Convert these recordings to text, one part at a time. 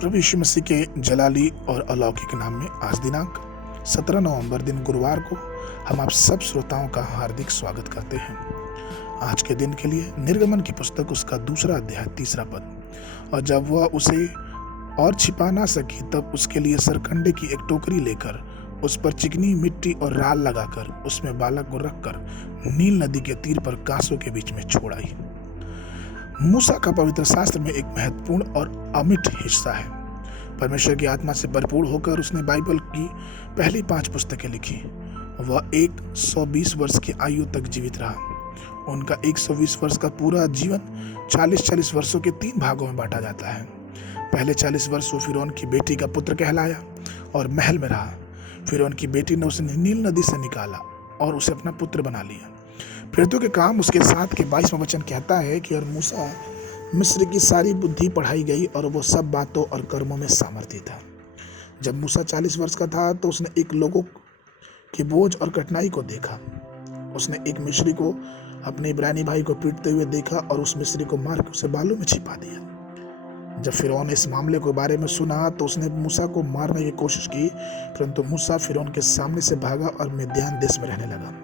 प्रभु यीशु मसीह के जलाली और अलौकिक नाम में आज दिनांक 17 नवंबर दिन गुरुवार को हम आप सब श्रोताओं का हार्दिक स्वागत करते हैं। आज के दिन के लिए निर्गमन की पुस्तक उसका 2 अध्याय 3 पद। और जब वह उसे और छिपा ना सकी तब उसके लिए सरकंडे की एक टोकरी लेकर उस पर चिकनी मिट्टी और राल लगाकर उसमें बालक को रखकर नील नदी के तीर पर कांसों के बीच में छोड़ आई। मूसा का पवित्र शास्त्र में एक महत्वपूर्ण और अमिट हिस्सा है। परमेश्वर की आत्मा से भरपूर होकर उसने बाइबल की पहली 5 पुस्तकें लिखी। वह 120 वर्ष की आयु तक जीवित रहा। उनका 120 वर्ष का पूरा जीवन 40-40 वर्षों के 3 भागों में बांटा जाता है। पहले 40 वर्ष वो फिरौन की बेटी का पुत्र कहलाया और महल में रहा। फिरौन की बेटी ने उसे नील नदी से निकाला और उसे अपना पुत्र बना लिया। प्रेरितों के काम उसके 7 के 22वां वचन कहता है कि और मूसा मिस्र की सारी बुद्धि पढ़ाई गई और वो सब बातों और कर्मों में सामर्थ्य था। जब मूसा 40 वर्ष का था तो उसने एक लोगों के बोझ और कठिनाई को देखा। उसने एक मिस्री को अपने इब्रानी भाई को पीटते हुए देखा और उस मिस्री को मार के उसे बालू में छिपा दिया। जब फिरौन ने इस मामले के बारे में सुना तो उसने मूसा को मारने की कोशिश की, परंतु मूसा फिरौन के सामने से भागा और मिद्यान देश में रहने लगा।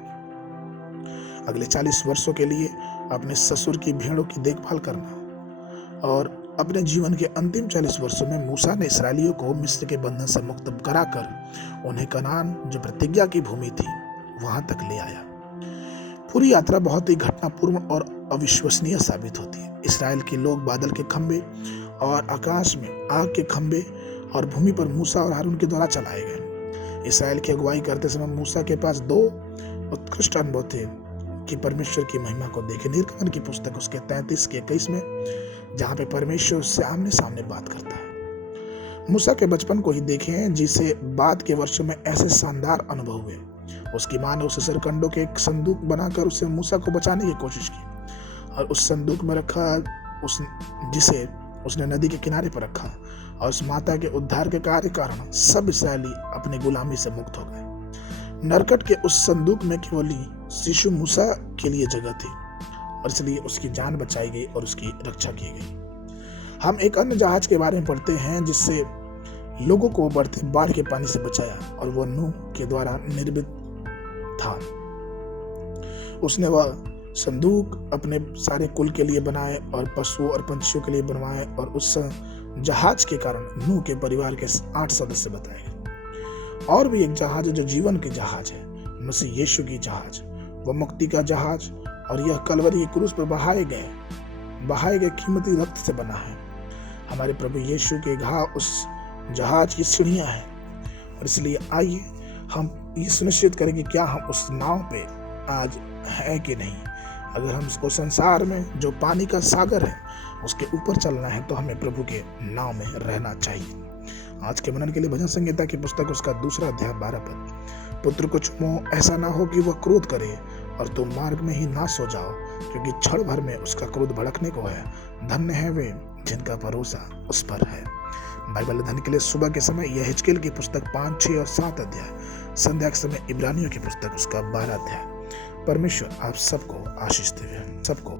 अगले 40 वर्षों के लिए अपने ससुर की भेड़ों की देखभाल करना और अपने जीवन के अंतिम 40 वर्षों में मूसा ने इस्राएलियों को मिस्र के बंधन से मुक्त कराकर उन्हें कनान जो प्रतिज्ञा की भूमि थी वहां तक ले आया। पूरी यात्रा बहुत ही घटनापूर्ण और अविश्वसनीय साबित होती है। इस्राएल के लोग बादल के खंभे और आकाश में आग के खंभे और भूमि पर मूसा और हारून के द्वारा चलाए गए। इस्राएल की अगुवाई करते समय मूसा के पास 2 उत्कृष्ट अनुभव थे कि परमेश्वर की महिमा को देखे। निर्गमन की पुस्तक उसके 33 के 21 में, जहाँ पे परमेश्वर उससे आमने सामने बात करता है। मूसा के बचपन को ही देखें, जिसे बाद के वर्षों में ऐसे शानदार अनुभव हुए। उसकी माँ ने उसे सरकंडों के एक संदूक बनाकर उसे मूसा को बचाने की कोशिश की और उस संदूक में रखा जिसे उसने नदी के किनारे पर रखा। और उस माता के उद्धार के कार्य कारण सब इसराइली अपनी गुलामी से मुक्त हो गए। नरकट के उस संदूक में केवल शिशु मूसा के लिए जगह थी और इसलिए उसकी जान बचाई गई और उसकी रक्षा की गई। हम एक अन्य जहाज के बारे में पढ़ते हैं जिससे लोगों को बढ़ते बाढ़ के पानी से बचाया और वह नूह के द्वारा निर्मित था। उसने वह संदूक अपने सारे कुल के लिए बनाए और पशुओं और पंछियों के लिए बनवाए और उस जहाज के कारण नूह के परिवार के 8 सदस्य बताए गए। और भी एक जहाज है जो जीवन की जहाज है, मसीह यीशु की जहाज, वह मुक्ति का जहाज। और यह कलवरी की क्रूस पर बहाए गए कीमती रक्त से बना है। हमारे प्रभु यीशु के घाव उस जहाज की सीढ़ियां हैं। और इसलिए आइए हम ये सुनिश्चित करें कि क्या हम उस नाव पे आज है कि नहीं। अगर हम उसको संसार में जो पानी का सागर है उसके ऊपर चलना है तो हमें प्रभु के नाव में रहना चाहिए। आज के मनन के लिए भजन संहिता की पुस्तक उसका 2 अध्याय 12 पद। पुत्र को चुमो, ऐसा ना हो कि वह क्रोध करे और तुम मार्ग में ही ना सो जाओ, क्योंकि क्षण भर में उसका क्रोध भड़कने को है। धन्य है वे जिनका भरोसा उस पर है। बाइबल अध्ययन के लिए सुबह के समय यहेजकेल की पुस्तक 5, 6 और 7 अध्याय, संध्या के समय इब्रानियों की पुस्तक उसका 12 अध्याय। परमेश्वर आप सबको आशीष दे, सबको